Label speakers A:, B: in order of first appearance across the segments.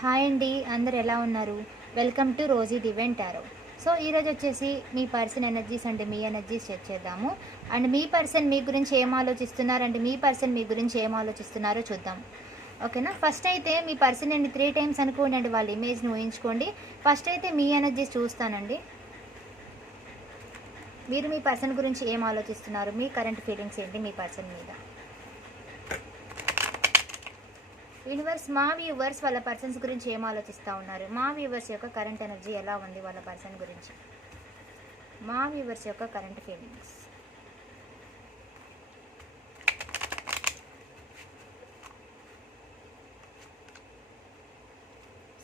A: Hi అండి అందరు ఎలా ఉన్నారు? Welcome to Rosie divine tarot. So ఈరోజు వచ్చేసి మీ పర్సన్ ఎనర్జీస్ అంటే మీ ఎనర్జీస్ చెక్ చేద్దాము. అండ్ మీ పర్సన్ మీ గురించి ఏం ఆలోచిస్తున్నారు అండ్ మీ పర్సన్ మీ గురించి ఏం ఆలోచిస్తున్నారో చూద్దాం. ఓకేనా? ఫస్ట్ అయితే మీ పర్సన్ అండి త్రీ టైమ్స్ అనుకోండి వాళ్ళ ఇమేజ్ని ఊహించుకోండి. ఫస్ట్ అయితే మీ ఎనర్జీస్ చూస్తానండి. మీరు మీ పర్సన్ గురించి ఏం ఆలోచిస్తున్నారు? మీ కరెంట్ ఫీలింగ్స్ ఏంటి మీ పర్సన్ మీద? యూనివర్స్ మా వ్యూవర్స్ వాళ్ళ పర్సన్స్ గురించి ఏం ఆలోచిస్తూ ఉన్నారు? మా వ్యూవర్స్ యొక్క కరెంట్ ఎనర్జీ ఎలా ఉంది వాళ్ళ పర్సన్ గురించి? మా వ్యూవర్స్ యొక్క కరెంట్ ఫీలింగ్స్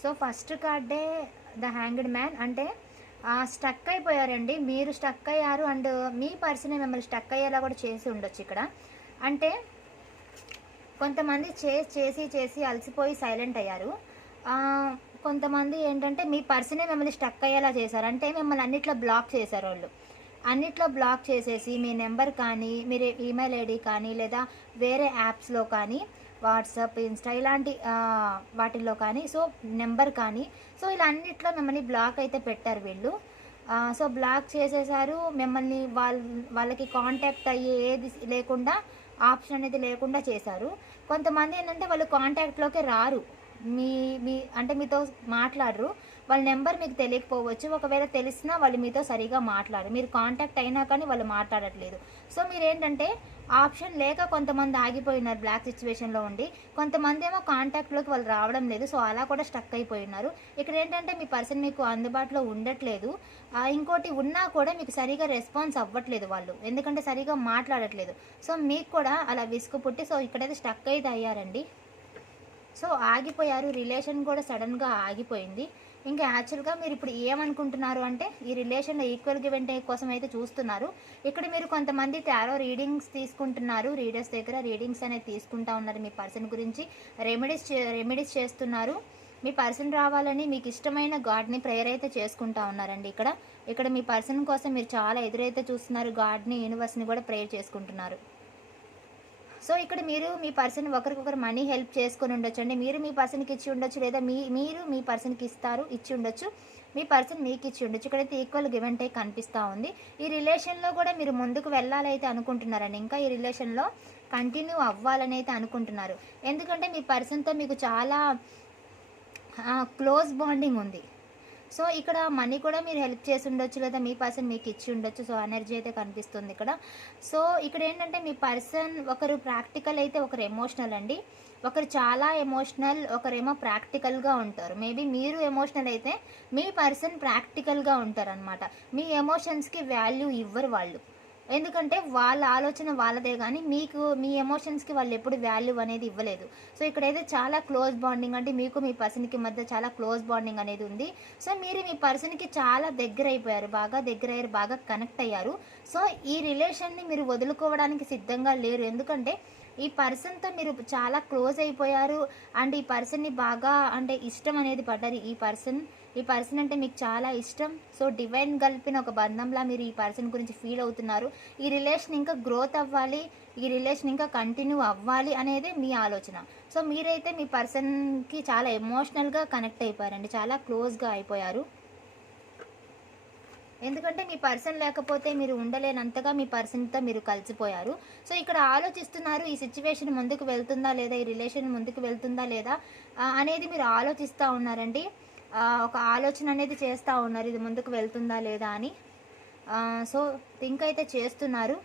A: సో ఫస్ట్ కార్డే ద హ్యాంగ్డ్ మ్యాన్ అంటే స్టక్ అయిపోయారండి. మీరు స్టక్ అయ్యారు అండ్ మీ పర్సన్ మిమ్మల్ని స్టక్ అయ్యేలా కూడా చేసి ఉండొచ్చు ఇక్కడ. అంటే కొంతమంది చేసి చేసి చేసి అలసిపోయి సైలెంట్ అయ్యారు. కొంతమంది ఏంటంటే మీ పర్సనే మిమ్మల్ని స్టక్ అయ్యేలా చేశారు. అంటే మిమ్మల్ని అన్నిట్లో బ్లాక్ చేశారు వాళ్ళు. అన్నిట్లో బ్లాక్ చేసేసి మీ నెంబర్ కానీ మీరు ఈమెయిల్ ఐడి కానీ లేదా వేరే యాప్స్లో కానీ వాట్సాప్ ఇన్స్టా ఇలాంటి వాటిల్లో కానీ సో నెంబర్ కానీ సో ఇలా అన్నిట్లో మిమ్మల్ని బ్లాక్ అయితే పెట్టారు వీళ్ళు. సో బ్లాక్ చేసేసారు. మిమ్మల్ని వాళ్ళ వాళ్ళకి కాంటాక్ట్ అయ్యే ఏది లేకుండా ఆప్షన్ అనేది లేకుండా చేశారు. కొంతమంది ఏంటంటే వాళ్ళు కాంటాక్ట్లోకి రారు. మీ మీ అంటే మీతో మాట్లాడరు. వాళ్ళ నెంబర్ మీకు తెలియకపోవచ్చు. ఒకవేళ తెలిసినా వాళ్ళు మీతో సరిగా మాట్లాడరు. మీరు కాంటాక్ట్ అయినా కానీ వాళ్ళు మాట్లాడట్లేదు. సో మీరు ఏంటంటే ఆప్షన్ లేక కొంతమంది ఆగిపోయినారు బ్లాక్ సిచ్యువేషన్లో ఉండి. కొంతమంది ఏమో కాంటాక్ట్లోకి వాళ్ళు రావడం లేదు సో అలా కూడా స్టక్ అయిపోయినారు. ఇక్కడ ఏంటంటే మీ పర్సన్ మీకు అందుబాటులో ఉండట్లేదు. ఇంకోటి ఉన్నా కూడా మీకు సరిగా రెస్పాన్స్ అవ్వట్లేదు వాళ్ళు. ఎందుకంటే సరిగా మాట్లాడట్లేదు. సో మీకు కూడా అలా విసుగు పుట్టి సో ఇక్కడైతే స్టక్ అయితే అయ్యారండి. సో ఆగిపోయారు రిలేషన్ కూడా సడన్గా ఆగిపోయింది. ఇంకా యాక్చువల్గా మీరు ఇప్పుడు ఏమనుకుంటున్నారు అంటే ఈ రిలేషన్లో ఈక్వల్ గివెంట్ కోసం అయితే చూస్తున్నారు. ఇక్కడ మీరు కొంతమంది టారో రీడింగ్స్ తీసుకుంటున్నారు. రీడర్స్ దగ్గర రీడింగ్స్ అనేది తీసుకుంటా ఉన్నారు మీ పర్సన్ గురించి. రెమెడీస్ రెమెడీస్ చేస్తున్నారు. మీ పర్సన్ రావాలని మీకు ఇష్టమైన గాడ్ని ప్రేయర్ అయితే చేసుకుంటా ఉన్నారండి ఇక్కడ. ఇక్కడ మీ పర్సన్ కోసం మీరు చాలా ఎదురైతే చూస్తున్నారు. గాడ్ని యూనివర్స్ని కూడా ప్రేయర్ చేసుకుంటున్నారు. సో ఇక్కడ మీరు మీ పర్సన్ ఒకరికొకరు మనీ హెల్ప్ చేసుకొని ఉండొచ్చు అండి. మీరు మీ పర్సన్కి ఇచ్చి ఉండొచ్చు లేదా మీ మీరు మీ పర్సన్కి ఇస్తారు ఇచ్చి ఉండొచ్చు. మీ పర్సన్ మీకు ఇచ్చి ఉండొచ్చు. ఇక్కడైతే ఈక్వల్ గివ్ అండ్ టేక్ కనిపిస్తూ ఉంది. ఈ రిలేషన్లో కూడా మీరు ముందుకు వెళ్ళాలైతే అనుకుంటున్నారండి. ఇంకా ఈ రిలేషన్లో కంటిన్యూ అవ్వాలని అయితే అనుకుంటున్నారు. ఎందుకంటే మీ పర్సన్తో మీకు చాలా క్లోజ్ బాండింగ్ ఉంది. సో ఇక్కడ మనీ కూడా మీరు హెల్ప్ చేసి ఉండొచ్చు లేదా మీ పర్సన్ మీకు ఇచ్చి ఉండొచ్చు. సో ఎనర్జీ అయితే కనిపిస్తుంది ఇక్కడ. సో ఇక్కడ ఏంటంటే మీ పర్సన్ ఒకరు ప్రాక్టికల్ అయితే ఒకరు ఎమోషనల్ అండి. ఒకరు చాలా ఎమోషనల్ ఒకరేమో ప్రాక్టికల్గా ఉంటారు. మేబీ మీరు ఎమోషనల్ అయితే మీ పర్సన్ ప్రాక్టికల్గా ఉంటారు అనమాట మీ ఎమోషన్స్కి వాల్యూ ఇవ్వరు వాళ్ళు. ఎందుకంటే వాళ్ళ ఆలోచన వాళ్ళదే కానీ మీకు మీ ఎమోషన్స్కి వాళ్ళు ఎప్పుడు వాల్యూ అనేది ఇవ్వలేదు. సో ఇక్కడైతే చాలా క్లోజ్ బాండింగ్ అంటే మీకు మీ పర్సన్కి మధ్య చాలా క్లోజ్ బాండింగ్ అనేది ఉంది. సో మీరు మీ పర్సన్కి చాలా దగ్గర అయిపోయారు బాగా దగ్గర అయ్యారు బాగా కనెక్ట్ అయ్యారు. సో ఈ రిలేషన్ని మీరు వదులుకోవడానికి సిద్ధంగా లేరు. ఎందుకంటే ఈ పర్సన్తో మీరు చాలా క్లోజ్ అయిపోయారు. అండ్ ఈ పర్సన్ని బాగా అంటే ఇష్టం అనేది పడ్డారు. ఈ పర్సన్ ఈ పర్సన్ అంటే మీకు చాలా ఇష్టం. సో డివైన్ కలిపిన ఒక బంధంలా మీరు ఈ పర్సన్ గురించి ఫీల్ అవుతున్నారు. ఈ రిలేషన్ ఇంకా గ్రోత్ అవ్వాలి. ఈ రిలేషన్ ఇంకా కంటిన్యూ అవ్వాలి అనేది మీ ఆలోచన. సో మీరైతే మీ పర్సన్కి చాలా ఎమోషనల్గా కనెక్ట్ అయిపోయారండి. చాలా క్లోజ్గా అయిపోయారు. ఎందుకంటే మీ పర్సన్ లేకపోతే మీరు ఉండలేనంతగా మీ పర్సన్తో మీరు కలిసిపోయారు. సో ఇక్కడ ఆలోచిస్తున్నారు ఈ సిచ్యువేషన్ ముందుకు వెళ్తుందా లేదా? ఈ రిలేషన్ ముందుకు వెళ్తుందా లేదా? అనేది మీరు ఆలోచిస్తూ ఉన్నారండి. ఒక ఆలోచన అనేది చేస్తూ ఉన్నారు. ఇది ముందుకు వెళ్తుందా లేదా అని. సో థింక్ అయితే చేస్తున్నారు.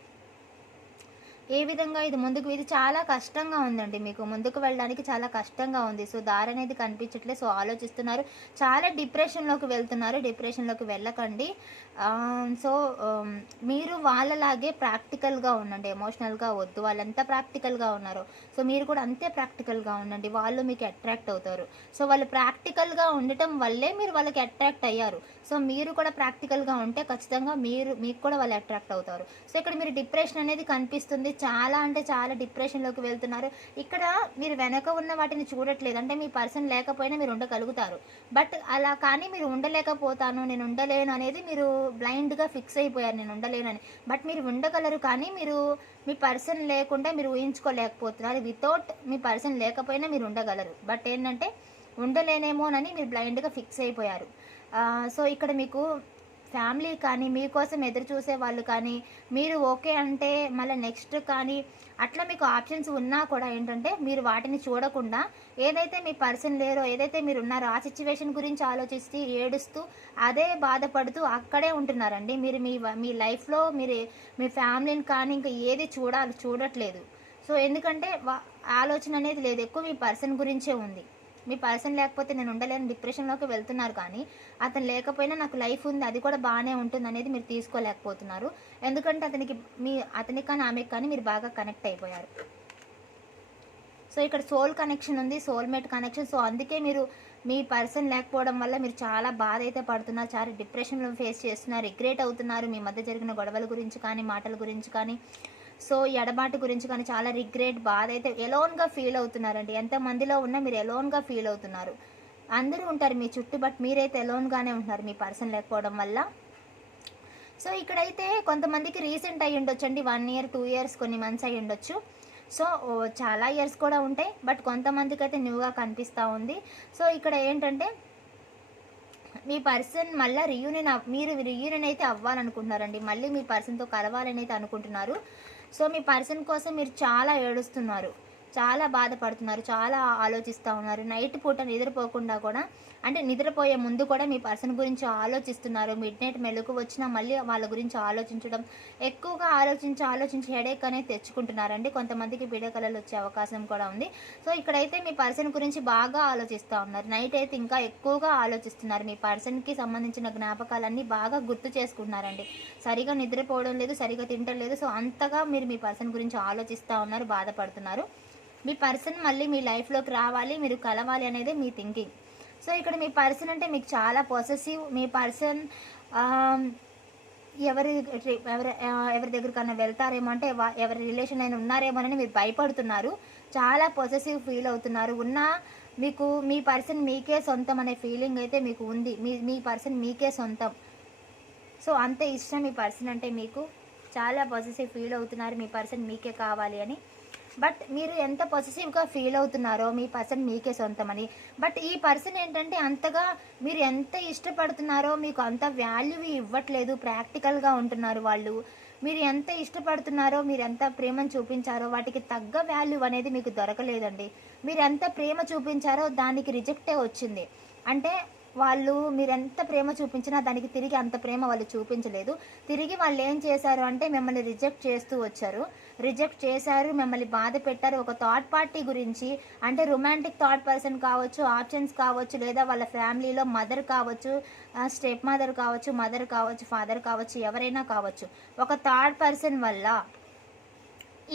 A: ఏ విధంగా ఇది ముందుకు ఇది చాలా కష్టంగా ఉందండి. మీకు ముందుకు వెళ్ళడానికి చాలా కష్టంగా ఉంది. సో దారి అనేది కనిపించట్లేదు. సో ఆలోచిస్తున్నారు. చాలా డిప్రెషన్లోకి వెళ్తున్నారు. డిప్రెషన్లోకి వెళ్ళకండి. సో మీరు వాళ్ళలాగే ప్రాక్టికల్గా ఉండండి. ఎమోషనల్గా వద్దు. వాళ్ళు ఎంత ప్రాక్టికల్గా ఉన్నారో. సో మీరు కూడా అంతే ప్రాక్టికల్గా ఉండండి. వాళ్ళు మీకు అట్రాక్ట్ అవుతారు. సో వాళ్ళు ప్రాక్టికల్గా ఉండటం వల్లే మీరు వాళ్ళకి అట్రాక్ట్ అయ్యారు. సో మీరు కూడా ప్రాక్టికల్గా ఉంటే ఖచ్చితంగా మీరు మీకు కూడా వాళ్ళు అట్రాక్ట్ అవుతారు. సో ఇక్కడ మీరు డిప్రెషన్ అనేది కనిపిస్తుంది. చాలా అంటే చాలా డిప్రెషన్లోకి వెళ్తున్నారు. ఇక్కడ మీరు వెనక ఉన్న వాటిని చూడట్లేదు. అంటే మీ పర్సన్ లేకపోయినా మీరు ఉండగలుగుతారు. బట్ అలా కానీ మీరు ఉండలేకపోతాను నేను ఉండలేను అనేది మీరు బ్లైండ్గా ఫిక్స్ అయిపోయారు. నేను ఉండలేను అని. బట్ మీరు ఉండగలరు కానీ మీరు మీ పర్సన్ లేకుండా మీరు ఊహించుకోలేకపోతున్నారు. వితౌట్ మీ పర్సన్ లేకపోయినా మీరు ఉండగలరు. బట్ ఏంటంటే ఉండలేనేమోనని మీరు బ్లైండ్గా ఫిక్స్ అయిపోయారు. సో ఇక్కడ మీకు ఫ్యామిలీ కానీ మీకోసం ఎదురు చూసే వాళ్ళు కానీ మీరు ఓకే అంటే మళ్ళీ నెక్స్ట్ కానీ అట్లా మీకు ఆప్షన్స్ ఉన్నా కూడా ఏంటంటే మీరు వాటిని చూడకుండా ఏదైతే మీ పర్సన్ లేరో ఏదైతే మీరు ఉన్నారో ఆ సిచ్యువేషన్ గురించి ఆలోచిస్తూ ఏడుస్తూ అదే బాధపడుతూ అక్కడే ఉంటున్నారండి. మీరు మీ మీ లైఫ్లో మీరు మీ ఫ్యామిలీని కానీ ఇంకా ఏది చూడాలి చూడట్లేదు. సో ఎందుకంటే వా- ఆలోచన అనేది లేదు. ఎక్కువ మీ పర్సన్ గురించే ఉంది. మీ పర్సన్ లేకపోతే నేను ఉండలేను డిప్రెషన్లోకి వెళ్తున్నారు కానీ అతను లేకపోయినా నాకు లైఫ్ ఉంది అది కూడా బాగానే ఉంటుంది అనేది మీరు తీసుకోలేకపోతున్నారు. ఎందుకంటే అతనికి మీ అతనికి కానీ ఆమెకి కానీ మీరు బాగా కనెక్ట్ అయిపోయారు. సో ఇక్కడ సోల్ కనెక్షన్ ఉంది సోల్మేట్ కనెక్షన్ సో అందుకే మీరు మీ పర్సన్ లేకపోవడం వల్ల మీరు చాలా బాధ అయితే పడుతున్నారు చాలా డిప్రెషన్లో ఫేస్ చేస్తున్నారు రిగ్రెట్ అవుతున్నారు మీ మధ్య జరిగిన గొడవల గురించి కానీ మాటల గురించి కానీ. సో ఈ ఎడబాటు గురించి కానీ చాలా రిగ్రెట్ బాధ అయితే ఎలోన్గా ఫీల్ అవుతున్నారండి. ఎంతమందిలో ఉన్నా మీరు ఎలోన్గా ఫీల్ అవుతున్నారు. అందరూ ఉంటారు మీ చుట్టూ బట్ మీరైతే ఎలోన్గానే ఉంటున్నారు మీ పర్సన్ లేకపోవడం వల్ల. సో ఇక్కడైతే కొంతమందికి రీసెంట్ అయ్యి ఉండొచ్చు అండి. వన్ ఇయర్ టూ ఇయర్స్ కొన్ని మంత్స్ అయ్యి ఉండొచ్చు. సో చాలా ఇయర్స్ కూడా ఉంటాయి. బట్ కొంతమందికి అయితే న్యూగా కనిపిస్తూ ఉంది. సో ఇక్కడ ఏంటంటే మీ పర్సన్ మళ్ళీ రియూనియన్ మీరు రియూనియన్ అయితే అవ్వాలనుకుంటున్నారండి. మళ్ళీ మీ పర్సన్తో కలవాలని అయితే అనుకుంటున్నారు. సో మీ పర్సన్ కోసం మీరు చాలా ఏడుస్తున్నారు. చాలా బాధపడుతున్నారు చాలా ఆలోచిస్తూ ఉన్నారు. నైట్ పూట నిద్రపోకుండా కూడా అంటే నిద్రపోయే ముందు కూడా మీ పర్సన్ గురించి ఆలోచిస్తున్నారు. మిడ్ నైట్ మెలకు వచ్చినా మళ్ళీ వాళ్ళ గురించి ఆలోచించడం ఎక్కువగా ఆలోచించి ఆలోచించి హెడేక్ అనేది తెచ్చుకుంటున్నారండి. కొంతమందికి పీడకలలు వచ్చే అవకాశం కూడా ఉంది. సో ఇక్కడైతే మీ పర్సన్ గురించి బాగా ఆలోచిస్తూ ఉన్నారు. నైట్ అయితే ఇంకా ఎక్కువగా ఆలోచిస్తున్నారు. మీ పర్సన్కి సంబంధించిన జ్ఞాపకాలన్నీ బాగా గుర్తు చేసుకుంటున్నారండి. సరిగా నిద్రపోవడం లేదు సరిగా తింటం లేదు. సో అంతగా మీరు మీ పర్సన్ గురించి ఆలోచిస్తూ ఉన్నారు బాధపడుతున్నారు. మీ పర్సన్ మళ్ళీ మీ లైఫ్లోకి రావాలి మీరు కలవాలి అనేది మీ థింకింగ్ సో ఇక్కడ మీ పర్సన్ అంటే మీకు చాలా పొసెసివ్ మీ పర్సన్ ఎవరి ఎవరి ఎవరి దగ్గరికన్నా వెళ్తారేమో అంటే ఎవరి రిలేషన్ అయినా ఉన్నారేమోనని మీరు భయపడుతున్నారు. చాలా పొసెసివ్ ఫీల్ అవుతున్నారు. ఉన్నా మీకు మీ పర్సన్ మీకే సొంతం అనే ఫీలింగ్ అయితే మీకు ఉంది. మీ మీ పర్సన్ మీకే సొంతం. సో అంత ఇష్టం మీ పర్సన్ అంటే మీకు. చాలా పాజిటివ్ ఫీల్ అవుతున్నారు. మీ పర్సన్ మీకే కావాలి అని. బట్ మీరు ఎంత పొసెసివ్గా ఫీల్ అవుతున్నారో మీ పర్సన్ మీకే సొంతమని. బట్ ఈ పర్సన్ ఏంటంటే అంతగా మీరు ఎంత ఇష్టపడుతున్నారో మీకు అంత వాల్యూ ఇవ్వట్లేదు ప్రాక్టికల్గా ఉంటున్నారు వాళ్ళు. మీరు ఎంత ఇష్టపడుతున్నారో మీరు ఎంత ప్రేమను చూపించారో వాటికి తగ్గ వాల్యూ అనేది మీకు దొరకలేదండి. మీరు ఎంత ప్రేమ చూపించారో దానికి రిజెక్టే వచ్చింది. అంటే వాళ్ళు మీరు ఎంత ప్రేమ చూపించినా దానికి తిరిగి అంత ప్రేమ వాళ్ళు చూపించలేదు. తిరిగి వాళ్ళు ఏం చేశారు అంటే మిమ్మల్ని రిజెక్ట్ చేస్తూ వచ్చారు. రిజెక్ట్ చేశారు మిమ్మల్ని బాధ పెట్టారు. ఒక థర్డ్ పార్టీ గురించి అంటే రొమాంటిక్ థర్డ్ పర్సన్ కావచ్చు ఆప్షన్స్ కావచ్చు లేదా వాళ్ళ ఫ్యామిలీలో మదర్ కావచ్చు స్టెప్ మదర్ కావచ్చు మదర్ కావచ్చు ఫాదర్ కావచ్చు ఎవరైనా కావచ్చు. ఒక థర్డ్ పర్సన్ వల్ల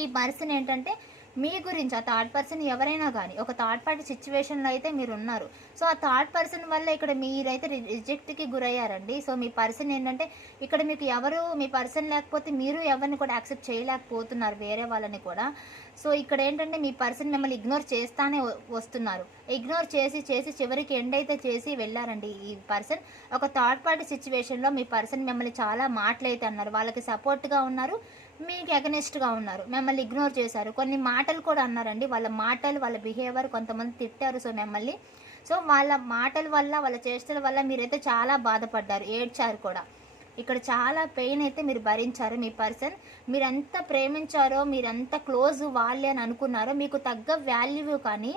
A: ఈ పర్సన్ ఏంటంటే మీ గురించి ఆ థర్డ్ పర్సన్ ఎవరైనా కానీ ఒక థర్డ్ పార్టీ సిచ్యువేషన్లో అయితే మీరు ఉన్నారు. సో ఆ థర్డ్ పర్సన్ వల్ల ఇక్కడ మీరైతే రిజెక్ట్కి గురయ్యారండి. సో మీ పర్సన్ ఏంటంటే ఇక్కడ మీకు ఎవరు మీ పర్సన్ లేకపోతే మీరు ఎవరిని కూడా యాక్సెప్ట్ చేయలేకపోతున్నారు వేరే వాళ్ళని కూడా. సో ఇక్కడ ఏంటంటే మీ పర్సన్ మిమ్మల్ని ఇగ్నోర్ చేస్తానే వస్తున్నారు. ఇగ్నోర్ చేసి చేసి చివరికి ఎండ్ అయితే చేసి వెళ్ళారండి ఈ పర్సన్ ఒక థర్డ్ పార్టీ సిచ్యువేషన్లో మీ పర్సన్ మిమ్మల్ని చాలా మాటలైతే అన్నారు. వాళ్ళకి సపోర్ట్గా ఉన్నారు. మీకు అగనెస్ట్గా ఉన్నారు. మిమ్మల్ని ఇగ్నోర్ చేశారు. కొన్ని మాటలు కూడా అన్నారండి. వాళ్ళ మాటలు వాళ్ళ బిహేవియర్ కొంతమంది తిట్టారు. సో మిమ్మల్ని. సో వాళ్ళ మాటల వల్ల వాళ్ళ చేష్టల వల్ల మీరైతే చాలా బాధపడ్డారు. ఏడ్చారు కూడా. ఇక్కడ చాలా పెయిన్ అయితే మీరు భరించారు మీ పర్సన్ మీరెంత ప్రేమించారో మీరెంత క్లోజ్ వాళ్ళే అని అనుకున్నారో మీకు తగ్గ వాల్యూ కానీ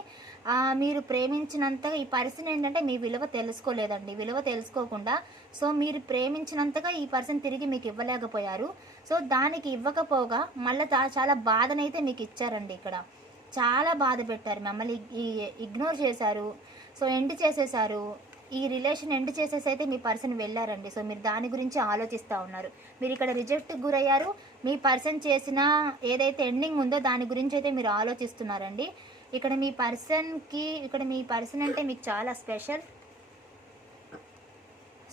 A: మీరు ప్రేమించినంతగా ఈ పర్సన్ ఏంటంటే మీ విలువ తెలుసుకోలేదండి. విలువ తెలుసుకోకుండా. సో మీరు ప్రేమించినంతగా ఈ పర్సన్ తిరిగి మీకు ఇవ్వలేకపోయారు. సో దానికి ఇవ్వకపోగా మళ్ళీ చాలా బాధనైతే మీకు ఇచ్చారండి ఇక్కడ. చాలా బాధ పెట్టారు. మమ్మల్ని ఇగ్నోర్ చేశారు. సో ఎండ్ చేసేసారు. ఈ రిలేషన్ ఎండ్ చేసేసి అయితే మీ పర్సన్ వెళ్ళారండి. సో మీరు దాని గురించి ఆలోచిస్తూ ఉన్నారు. మీరు ఇక్కడ రిజెక్ట్ గురయ్యారు. మీ పర్సన్ చేసిన ఏదైతే ఎండింగ్ ఉందో దాని గురించి అయితే మీరు ఆలోచిస్తున్నారండి. ఇక్కడ మీ పర్సన్కి ఇక్కడ మీ పర్సన్ అంటే మీకు చాలా స్పెషల్.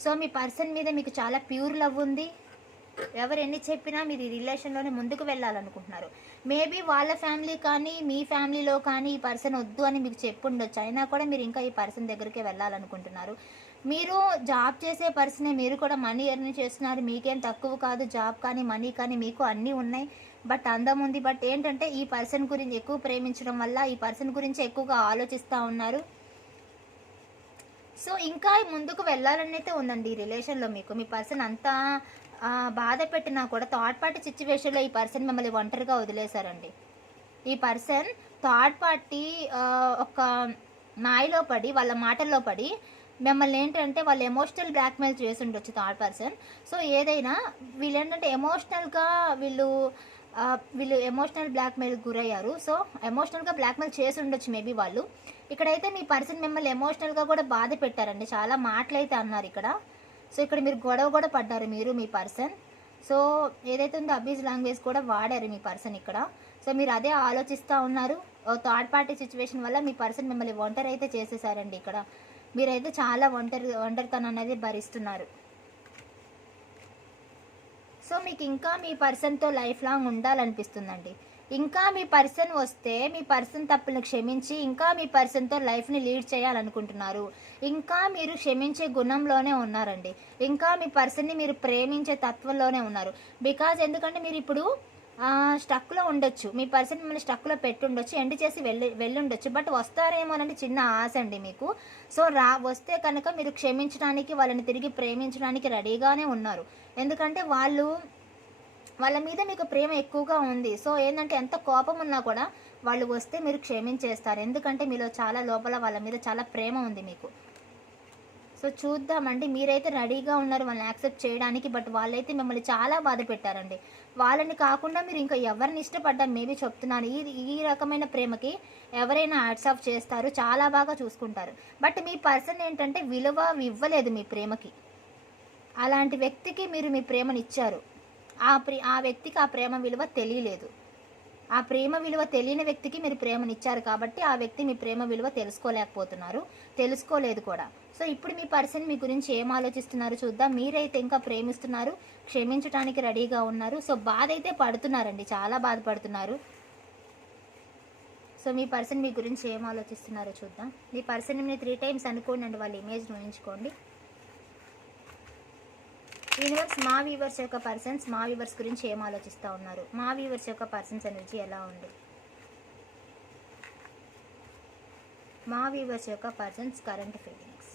A: సో మీ పర్సన్ మీద మీకు చాలా ప్యూర్ లవ్ ఉంది. ఎవరు ఎన్ని చెప్పినా మీరు ఈ రిలేషన్లోనే ముందుకు వెళ్ళాలనుకుంటున్నారు. మేబీ వాళ్ళ ఫ్యామిలీ కానీ మీ ఫ్యామిలీలో కానీ ఈ పర్సన్ వద్దు అని మీకు చెప్పుండొచ్చు. అయినా కూడా మీరు ఇంకా ఈ పర్సన్ దగ్గరికి వెళ్ళాలనుకుంటున్నారు. మీరు జాబ్ చేసే పర్సనే మీరు కూడా మనీ ఎర్న్ చేస్తున్నారు. మీకేం తక్కువ కాదు. జాబ్ కానీ మనీ కానీ మీకు అన్నీ ఉన్నాయి. బట్ అందం ఉంది. బట్ ఏంటంటే ఈ పర్సన్ గురించి ఎక్కువ ప్రేమించడం వల్ల ఈ పర్సన్ గురించి ఎక్కువగా ఆలోచిస్తూ ఉన్నారు. సో ఇంకా ముందుకు వెళ్ళాలని అయితే ఉందండి ఈ రిలేషన్లో మీకు. మీ పర్సన్ అంతా బాధ పెట్టినా కూడా థర్డ్ పార్టీ సిచ్యువేషన్లో ఈ పర్సన్ మిమ్మల్ని ఒంటరిగా వదిలేశారండి. ఈ పర్సన్ థర్డ్ పార్టీ ఒక మాయలో పడి వాళ్ళ మాటల్లో పడి మిమ్మల్ని ఏంటంటే వాళ్ళు ఎమోషనల్ బ్లాక్మెయిల్ చేసి ఉండొచ్చు థర్డ్ పర్సన్ సో ఏదైనా వీళ్ళు ఏంటంటే ఎమోషనల్గా వీళ్ళు వీళ్ళు ఎమోషనల్ బ్లాక్మెయిల్ గురయ్యారు. సో ఎమోషనల్గా బ్లాక్మెయిల్ చేసి ఉండొచ్చు మేబీ వాళ్ళు. ఇక్కడైతే మీ పర్సన్ మిమ్మల్ని ఎమోషనల్గా కూడా బాధ పెట్టారండి. చాలా మాటలు అయితే అన్నారు ఇక్కడ. సో ఇక్కడ మీరు గొడవ కూడా పడ్డారు మీరు మీ పర్సన్. సో ఏదైతే ఉందో అబీజ్ లాంగ్వేజ్ కూడా వాడారు మీ పర్సన్ ఇక్కడ. సో మీరు అదే ఆలోచిస్తూ ఉన్నారు. థర్డ్ పార్టీ సిచ్యువేషన్ వల్ల మీ పర్సన్ మిమ్మల్ని ఒంటరి అయితే చేసేసారండి ఇక్కడ. మీరైతే చాలా ఒంటరి ఒంటరితనం అనేది భరిస్తున్నారు. సో మీకు ఇంకా మీ పర్సన్తో లైఫ్ లాంగ్ ఉండాలనిపిస్తుందండి. ఇంకా మీ పర్సన్ వస్తే మీ పర్సన్ తప్పులను క్షమించి ఇంకా మీ పర్సన్తో లైఫ్ని లీడ్ చేయాలనుకుంటున్నారు. ఇంకా మీరు క్షమించే గుణంలోనే ఉన్నారండి. ఇంకా మీ పర్సన్ని మీరు ప్రేమించే తత్వంలోనే ఉన్నారు. బికాజ్ ఎందుకంటే మీరు ఇప్పుడు స్టక్లో ఉండొచ్చు. మీ పర్సన్ మిమ్మల్ని స్టక్లో పెట్టుండొచ్చు ఎండ్ చేసి వెళ్ళి వెళ్ళుండొచ్చు. బట్ వస్తారేమోనంటే చిన్న ఆశ అండి మీకు. సో రా వస్తే కనుక మీరు క్షమించడానికి వాళ్ళని తిరిగి ప్రేమించడానికి రెడీగానే ఉన్నారు. ఎందుకంటే వాళ్ళు వాళ్ళ మీద మీకు ప్రేమ ఎక్కువగా ఉంది. సో ఏంటంటే ఎంత కోపం ఉన్నా కూడా వాళ్ళు వస్తే మీరు క్షమించేస్తారు. ఎందుకంటే మీలో చాలా లోపల వాళ్ళ మీద చాలా ప్రేమ ఉంది మీకు. సో చూద్దామండి. మీరైతే రెడీగా ఉన్నారు వాళ్ళని యాక్సెప్ట్ చేయడానికి బట్ వాళ్ళైతే మిమ్మల్ని చాలా బాధ పెట్టారండి. వాళ్ళని కాకుండా మీరు ఇంకా ఎవరిని ఇష్టపడ్డా మేబీ చెప్తున్నాను. ఈ ఈ రకమైన ప్రేమకి ఎవరైనా యాడ్స్ ఆఫ్ చేస్తారు చాలా బాగా చూసుకుంటారు. బట్ మీ పర్సన్ ఏంటంటే విలువ ఇవ్వలేదు మీ ప్రేమకి. అలాంటి వ్యక్తికి మీరు మీ ప్రేమని ఇచ్చారు ఆ ప్రే ఆ వ్యక్తికి ఆ ప్రేమ విలువ తెలియలేదు. ఆ ప్రేమ విలువ తెలియని వ్యక్తికి మీరు ప్రేమనిచ్చారు కాబట్టి ఆ వ్యక్తి మీ ప్రేమ విలువ తెలుసుకోలేకపోతున్నారు. తెలుసుకోలేదు కూడా. సో ఇప్పుడు మీ పర్సన్ మీ గురించి ఏం ఆలోచిస్తున్నారు చూద్దాం. మీరైతే ఇంకా ప్రేమిస్తున్నారు క్షమించడానికి రెడీగా ఉన్నారు. సో బాధ అయితే పడుతున్నారండి. చాలా బాధపడుతున్నారు. సో మీ పర్సన్ మీ గురించి ఏం ఆలోచిస్తున్నారో చూద్దాం. మీ పర్సన్ త్రీ టైమ్స్ అనుకోండి అండి వాళ్ళ ఇమేజ్ ఊహించుకోండి. యూనివర్స్ మా వీవర్స్ యొక్క పర్సన్స్ మా వీవర్స్ గురించి ఏం ఆలోచిస్తూ ఉన్నారు? మా వీవర్స్ యొక్క పర్సన్స్ ఎనర్జీ ఎలా ఉంది? మా వీవర్స్ యొక్క పర్సన్స్ కరెంట్ ఫీలింగ్స్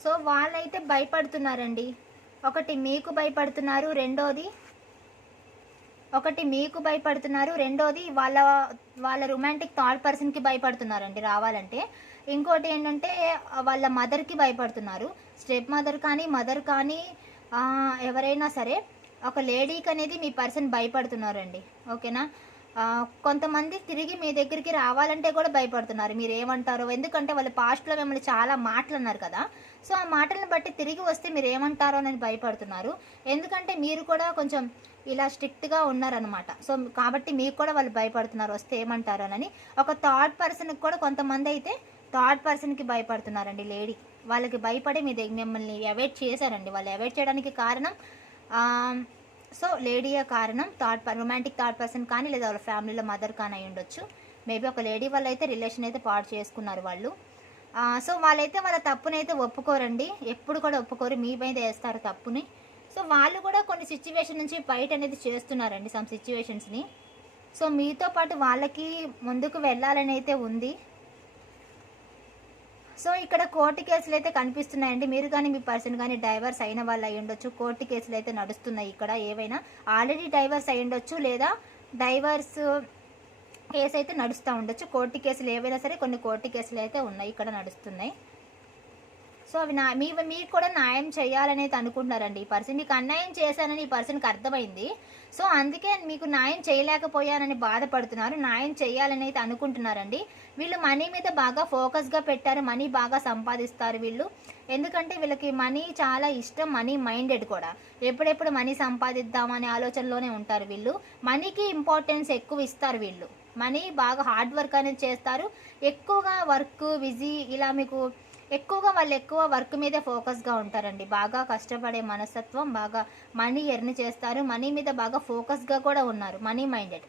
A: సో వాళ్ళైతే భయపడుతున్నారండి. ఒకటి మీకు భయపడుతున్నారు. రెండోది ఒకటి మీకు భయపడుతున్నారు రెండోది వాళ్ళ వాళ్ళ రొమాంటిక్ థర్డ్ పర్సన్కి భయపడుతున్నారండి రావాలంటే. ఇంకోటి ఏంటంటే వాళ్ళ మదర్కి భయపడుతున్నారు. స్టెప్ మదర్ కానీ మదర్ కానీ ఎవరైనా సరే ఒక లేడీకి అనేది మీ పర్సన్ భయపడుతున్నారండి. ఓకేనా? కొంతమంది తిరిగి మీ దగ్గరికి రావాలంటే కూడా భయపడుతున్నారు. మీరు ఏమంటారో ఎందుకంటే వాళ్ళు పాస్ట్లో మిమ్మల్ని చాలా మాటలు అన్నారు కదా. సో ఆ మాటలను బట్టి తిరిగి వస్తే మీరు ఏమంటారో అని భయపడుతున్నారు. ఎందుకంటే మీరు కూడా కొంచెం ఇలా స్ట్రిక్ట్గా ఉన్నారనమాట సో కాబట్టి మీకు కూడా వాళ్ళు భయపడుతున్నారు వస్తే ఏమంటారోనని ఒక థర్డ్ పర్సన్కి కూడా కొంతమంది అయితే థర్డ్ పర్సన్కి భయపడుతున్నారండి లేడీ. వాళ్ళకి భయపడి మీ దగ్గర మిమ్మల్ని అవాయిడ్ చేశారండి. వాళ్ళు అవాయిడ్ చేయడానికి కారణం సో లేడీయే కారణం. థర్డ్ రొమాంటిక్ థర్డ్ పర్సన్ కానీ లేదా వాళ్ళ ఫ్యామిలీలో మదర్ కానీ అయి ఉండొచ్చు. మేబీ ఒక లేడీ వాళ్ళు అయితే రిలేషన్ అయితే పాడు చేసుకున్నారు వాళ్ళు. సో వాళ్ళైతే వాళ్ళ తప్పునైతే ఒప్పుకోరండి. ఎప్పుడు కూడా ఒప్పుకోరు. మీ మీద వేస్తారు తప్పుని. సో వాళ్ళు కూడా కొన్ని సిచ్యువేషన్ నుంచి బయట అనేది చేస్తున్నారండి సమ్ సిచ్యువేషన్స్ని సో మీతో పాటు వాళ్ళకి ముందుకు వెళ్ళాలని అయితే ఉంది. సో ఇక్కడ కోర్టు కేసులు అయితే కనిపిస్తున్నాయండి. మీరు కానీ మీ పర్సన్ కానీ డైవర్స్ అయిన వాళ్ళు అయి ఉండొచ్చు. కోర్టు కేసులు అయితే నడుస్తున్నాయి ఇక్కడ ఏవైనా. ఆల్రెడీ డైవర్స్ అయి ఉండొచ్చు లేదా డైవర్స్ కేసు అయితే నడుస్తూ ఉండొచ్చు. కోర్టు కేసులు ఏవైనా సరే కొన్ని కోర్టు కేసులు అయితే ఉన్నాయి ఇక్కడ నడుస్తున్నాయి. సో అవి నా మీ మీకు కూడా న్యాయం చేయాలనేది అనుకుంటున్నారండి. ఈ పర్సన్ మీకు అన్యాయం చేశానని ఈ పర్సన్కి అర్థమైంది. సో అందుకే మీకు న్యాయం చేయలేకపోయానని బాధపడుతున్నారు. న్యాయం చేయాలని అయితే అనుకుంటున్నారండి. వీళ్ళు మనీ మీద బాగా ఫోకస్గా పెట్టారు. మనీ బాగా సంపాదిస్తారు వీళ్ళు. ఎందుకంటే వీళ్ళకి మనీ చాలా ఇష్టం మనీ మైండెడ్ కూడా. ఎప్పుడెప్పుడు మనీ సంపాదిద్దామనే ఆలోచనలోనే ఉంటారు వీళ్ళు. మనీకి ఇంపార్టెన్స్ ఎక్కువ ఇస్తారు వీళ్ళు. మనీ బాగా హార్డ్ వర్క్ అనేది చేస్తారు. ఎక్కువగా వర్క్ బిజీ ఇలా మీకు ఎక్కువగా వాళ్ళు ఎక్కువ వర్క్ మీదే ఫోకస్గా ఉంటారండి. బాగా కష్టపడే మనస్తత్వం బాగా మనీ ఎర్న్ చేస్తారు. మనీ మీద బాగా ఫోకస్గా కూడా ఉన్నారు. Money minded.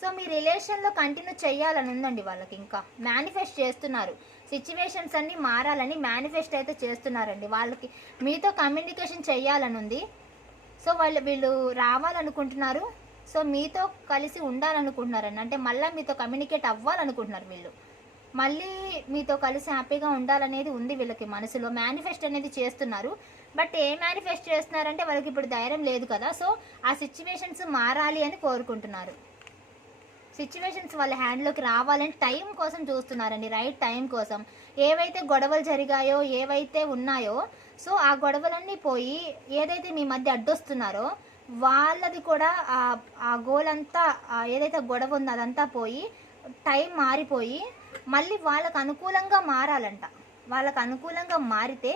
A: సో మీ రిలేషన్లో కంటిన్యూ చేయాలని ఉందండి వాళ్ళకి ఇంకా. మేనిఫెస్ట్ చేస్తున్నారు. సిచ్యువేషన్స్ అన్నీ మారాలని మేనిఫెస్ట్ అయితే చేస్తున్నారండి. వాళ్ళకి మీతో కమ్యూనికేషన్ చేయాలని ఉంది. సో వాళ్ళు వీళ్ళు రావాలనుకుంటున్నారు. సో మీతో కలిసి ఉండాలనుకుంటున్నారండి. అంటే మళ్ళీ మీతో కమ్యూనికేట్ అవ్వాలనుకుంటున్నారు వీళ్ళు. మళ్ళీ మీతో కలిసి హ్యాపీగా ఉండాలనేది ఉంది వీళ్ళకి మనసులో. మేనిఫెస్ట్ అనేది చేస్తున్నారు. బట్ ఏ మేనిఫెస్ట్ చేస్తున్నారంటే వాళ్ళకి ఇప్పుడు ధైర్యం లేదు కదా. సో ఆ సిచ్యువేషన్స్ మారాలి అని కోరుకుంటున్నారు. సిచ్యువేషన్స్ వాళ్ళ హ్యాండ్లోకి రావాలని టైం కోసం చూస్తున్నారండి. రైట్ టైం కోసం. ఏవైతే గొడవలు జరిగాయో ఏవైతే ఉన్నాయో సో ఆ గొడవలన్నీ పోయి ఏదైతే మీ మధ్య అడ్డొస్తున్నారో వాళ్ళది కూడా ఆ- గోల్ అంతా ఏదైతే గొడవ ఉందో అదంతా పోయి టైం మారిపోయి మళ్ళీ వాళ్ళకు అనుకూలంగా మారాలంట. వాళ్ళకు అనుకూలంగా మారితే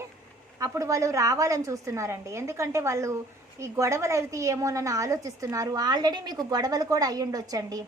A: అప్పుడు వాళ్ళు రావాలని చూస్తున్నారండి. ఎందుకంటే వాళ్ళు ఈ గొడవలు అయితే ఏమోనని ఆలోచిస్తున్నారు. ఆల్రెడీ మీకు గొడవలు కూడా అయ్యుండొచ్చండి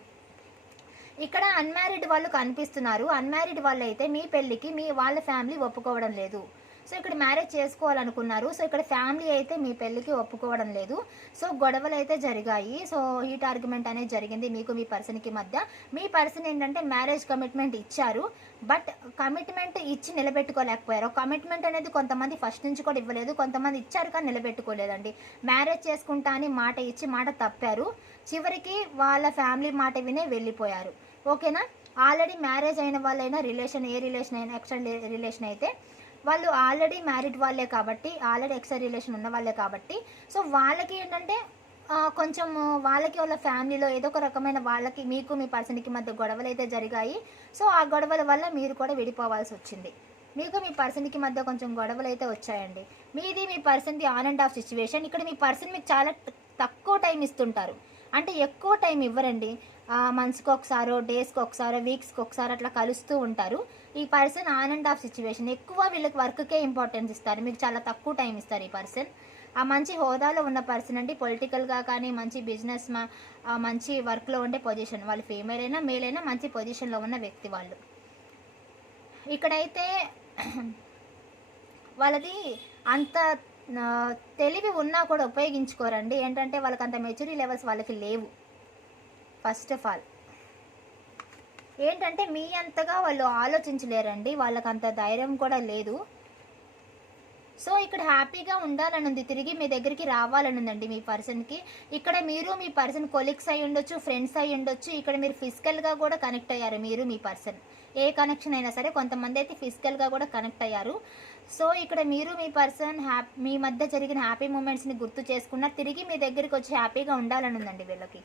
A: ఇక్కడ అన్మ్యారీడ్ వాళ్ళు కనిపిస్తున్నారు. అన్మ్యారీడ్ వాళ్ళు అయితే మీ పెళ్ళికి మీ వాళ్ళ ఫ్యామిలీ ఒప్పుకోవడం లేదు. సో ఇక్కడ మ్యారేజ్ చేసుకోవాలనుకున్నారు. సో ఇక్కడ ఫ్యామిలీ అయితే మీ పెళ్ళికి ఒప్పుకోవడం లేదు. సో గొడవలు అయితే జరిగాయి. సో హీట్ ఆర్గ్యుమెంట్ అనేది జరిగింది మీకు మీ పర్సన్కి మధ్య. మీ పర్సన్ ఏంటంటే మ్యారేజ్ కమిట్మెంట్ ఇచ్చారు. బట్ కమిట్మెంట్ ఇచ్చి నిలబెట్టుకోలేకపోయారు. కమిట్మెంట్ అనేది కొంతమంది ఫస్ట్ నుంచి కూడా ఇవ్వలేదు. కొంతమంది ఇచ్చారు కానీ నిలబెట్టుకోలేదండి. మ్యారేజ్ చేసుకుంటా అని మాట ఇచ్చి మాట తప్పారు. చివరికి వాళ్ళ ఫ్యామిలీ మాట వినే వెళ్ళిపోయారు. ఓకేనా? ఆల్రెడీ మ్యారేజ్ అయిన వాళ్ళైనా రిలేషన్ ఏ రిలేషన్ అయినా ఎక్స్ట్రా రిలేషన్ అయితే వాళ్ళు ఆల్రెడీ మ్యారీడ్ వాళ్ళే కాబట్టి ఆల్రెడీ ఎక్స్ట్రా రిలేషన్ ఉన్న వాళ్ళే కాబట్టి సో వాళ్ళకి ఏంటంటే కొంచెం వాళ్ళకి వాళ్ళ ఫ్యామిలీలో ఏదో ఒక రకమైన వాళ్ళకి మీకు మీ పర్సన్కి మధ్య గొడవలు అయితే జరిగాయి సో ఆ గొడవల వల్ల మీరు కూడా విడిపోవాల్సి వచ్చింది. మీకు మీ పర్సన్కి మధ్య కొంచెం గొడవలు అయితే వచ్చాయండి. మీది మీ పర్సన్ది ఆన్ అండ్ ఆఫ్ సిచ్యువేషన్ ఇక్కడ మీ పర్సన్ మీకు చాలా తక్కువ టైం ఇస్తుంటారు. అంటే ఎక్కువ టైం ఇవ్వరండి. మంత్స్కి ఒకసారో డేస్కి ఒకసారో వీక్స్కి ఒకసారి అట్లా కలుస్తూ ఉంటారు. ఈ person on and off situation. ఎక్కువ వీళ్ళకి వర్క్కే ఇంపార్టెన్స్ ఇస్తారు. మీకు చాలా తక్కువ టైం ఇస్తారు ఈ పర్సన్. ఆ మంచి హోదాలో ఉన్న పర్సన్ అంటే పొలిటికల్గా కానీ మంచి బిజినెస్ మా మంచి వర్క్లో ఉండే పొజిషన్. వాళ్ళు ఫీమేల్ అయినా మేల్ అయినా మంచి పొజిషన్లో ఉన్న వ్యక్తి వాళ్ళు. ఇక్కడైతే వాళ్ళది అంత తెలివి ఉన్నా కూడా ఉపయోగించుకోరండి. ఏంటంటే వాళ్ళకి అంత మెచ్యూరిటీ లెవెల్స్ వాళ్ళకి లేవు. First of all. ఏంటంటే మీ అంతగా వాళ్ళు ఆలోచించలేరండి. వాళ్ళకి అంత ధైర్యం కూడా లేదు. సో ఇక్కడ హ్యాపీగా ఉండాలని ఉంది తిరిగి మీ దగ్గరికి రావాలని ఉందండి మీ పర్సన్కి. ఇక్కడ మీరు మీ పర్సన్ కొలీగ్స్ అయి ఉండొచ్చు ఫ్రెండ్స్ అయి ఉండొచ్చు. ఇక్కడ మీరు ఫిజికల్గా కూడా కనెక్ట్ అయ్యారు మీరు మీ పర్సన్. ఏ కనెక్షన్ అయినా సరే కొంతమంది అయితే ఫిజికల్గా కూడా కనెక్ట్ అయ్యారు. సో ఇక్కడ మీరు మీ పర్సన్ హ్యాపీ మీ మధ్య జరిగిన హ్యాపీ మూమెంట్స్ని గుర్తు చేసుకున్న తిరిగి మీ దగ్గరికి వచ్చి హ్యాపీగా ఉండాలని ఉందండి వీళ్ళకి.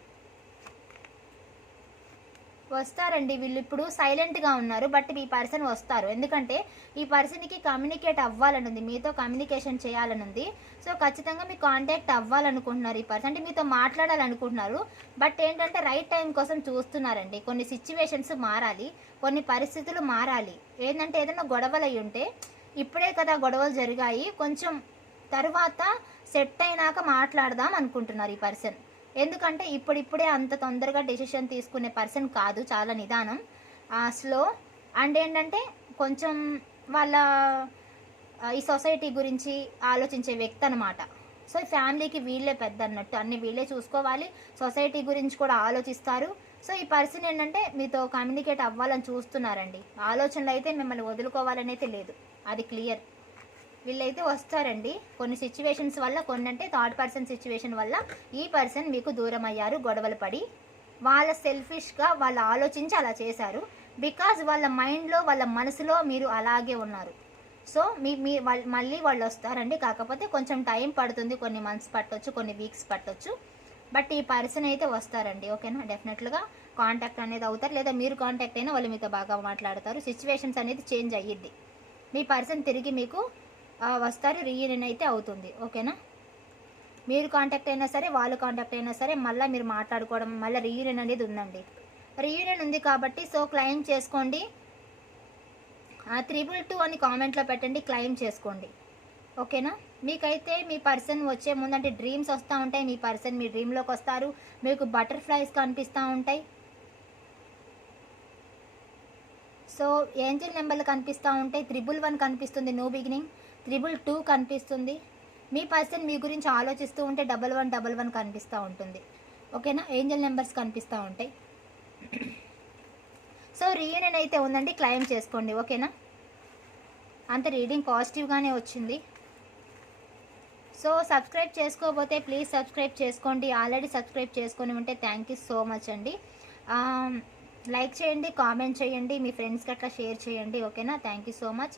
A: వస్తారండి. వీళ్ళు ఇప్పుడు సైలెంట్గా ఉన్నారు బట్ ఈ పర్సన్ వస్తారు. ఎందుకంటే ఈ పర్సన్కి కమ్యూనికేట్ అవ్వాలని ఉంది మీతో కమ్యూనికేషన్ చేయాలని ఉంది సో ఖచ్చితంగా మీ కాంటాక్ట్ అవ్వాలనుకుంటున్నారు ఈ పర్సన్ అంటే మీతో మాట్లాడాలనుకుంటున్నారు. బట్ ఏంటంటే రైట్ టైం కోసం చూస్తున్నారండి. కొన్ని సిచ్యువేషన్స్ మారాలి కొన్ని పరిస్థితులు మారాలి. ఏంటంటే ఏదైనా గొడవలు అయి ఉంటే ఇప్పుడే కదా గొడవలు జరిగాయి. కొంచెం తర్వాత సెట్ అయినాక మాట్లాడదాం అనుకుంటున్నారు ఈ పర్సన్ ఎందుకంటే ఇప్పుడిప్పుడే అంత తొందరగా డెసిషన్ తీసుకునే పర్సన్ కాదు చాలా నిదానం. స్లో అండ్ ఏంటంటే కొంచెం వాళ్ళ ఈ సొసైటీ గురించి ఆలోచించే వ్యక్తి అనమాట సో ఫ్యామిలీకి వీళ్ళే పెద్ద అన్నట్టు అన్ని వీళ్ళే చూసుకోవాలి. సొసైటీ గురించి కూడా ఆలోచిస్తారు. సో ఈ పర్సన్ ఏంటంటే మీతో కమ్యూనికేట్ అవ్వాలని చూస్తున్నారండి. ఆలోచనలు అయితే మిమ్మల్ని వదులుకోవాలని అయితే లేదు. అది క్లియర్ వీళ్ళైతే వస్తారండి. కొన్ని సిచ్యువేషన్స్ వల్ల కొన్ని అంటే థర్డ్ పర్సన్ సిచ్యువేషన్ వల్ల ఈ పర్సన్ మీకు దూరం అయ్యారు గొడవలు పడి. వాళ్ళ సెల్ఫిష్గా వాళ్ళు ఆలోచించి అలా చేశారు. బికాజ్ వాళ్ళ మైండ్లో వాళ్ళ మనసులో మీరు అలాగే ఉన్నారు. సో మీ మీ వాళ్ళు మళ్ళీ వాళ్ళు వస్తారండి. కాకపోతే కొంచెం టైం పడుతుంది. కొన్ని మంత్స్ పట్టొచ్చు కొన్ని వీక్స్ పట్టొచ్చు. బట్ ఈ పర్సన్ అయితే వస్తారండి. ఓకేనా డెఫినెట్లుగా కాంటాక్ట్ అనేది అవుతారు. లేదా మీరు కాంటాక్ట్ అయినా వాళ్ళు మీతో బాగా మాట్లాడతారు. సిచ్యువేషన్స్ అనేది చేంజ్ అయ్యిద్ది. మీ పర్సన్ తిరిగి మీకు వస్తారు రీయూనియన్ అయితే అవుతుంది. ఓకేనా? మీరు కాంటాక్ట్ అయినా సరే వాళ్ళు కాంటాక్ట్ అయినా సరే మళ్ళీ మీరు మాట్లాడుకోవడం మళ్ళీ రీయూనియన్ అనేది ఉందండి. రీయూనియన్ ఉంది కాబట్టి సో క్లెయిమ్ చేసుకోండి. త్రిబుల్ టూ అని కామెంట్లో పెట్టండి క్లెయిమ్ చేసుకోండి. ఓకేనా? మీకైతే మీ పర్సన్ వచ్చే ముందంటే డ్రీమ్స్ వస్తూ ఉంటాయి. మీ పర్సన్ మీ డ్రీమ్లోకి వస్తారు. మీకు బటర్ఫ్లైస్ కనిపిస్తూ ఉంటాయి. సో ఏంజల్ నెంబర్లు కనిపిస్తూ ఉంటాయి. త్రిబుల్ వన్ కనిపిస్తుంది నో బిగినింగ్ త్రిబుల్ టూ కనిపిస్తుంది. మీ పర్సన్ మీ గురించి ఆలోచిస్తూ ఉంటే డబల్ వన్ డబల్ వన్ కనిపిస్తూ ఉంటుంది. ఓకేనా? ఏంజల్ నెంబర్స్ కనిపిస్తూ ఉంటాయి. సో రీయూనియన్ అయితే ఉందండి. క్లెయిమ్ చేసుకోండి. ఓకేనా? అంత రీడింగ్ పాజిటివ్గానే వచ్చింది. సో సబ్స్క్రైబ్ చేసుకోకపోతే ప్లీజ్ సబ్స్క్రైబ్ చేసుకోండి. ఆల్రెడీ సబ్స్క్రైబ్ చేసుకొని ఉంటే థ్యాంక్ యూ సో మచ్ అండి. లైక్ చేయండి కామెంట్ చేయండి మీ ఫ్రెండ్స్కి అట్లా షేర్ చేయండి. ఓకేనా? Thank you so much.